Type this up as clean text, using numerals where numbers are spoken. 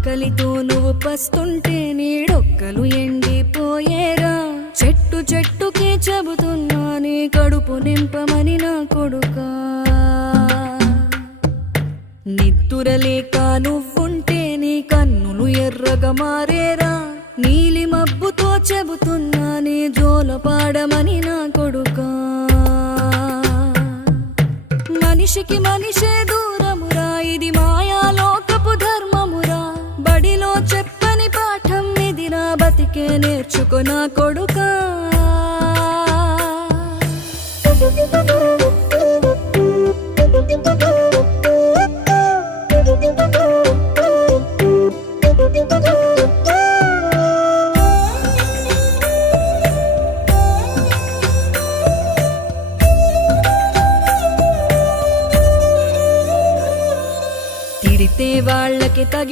ఆకలితో నువ్వు పస్తుంటే నీడొక్కలు ఎండిపోయేరా. చెట్టు చెట్టుకే చెబుతున్నా నీ కడుపు నింపమని నా కొడుకా. నిద్దురలేక నువ్వుంటే నీ కన్నులు ఎర్రగా మారేరా. నీలి మబ్బుతో చెబుతున్నా నీ జోల పాడమని నా కొడుకా. మనిషికి మనిషే దూరమురా, ఇది మాయాలోకపు ధర్మమురా. బడిలో చెప్పని పాఠం ఇదిరా, బతికే నేర్చుకో నా కొడుకా.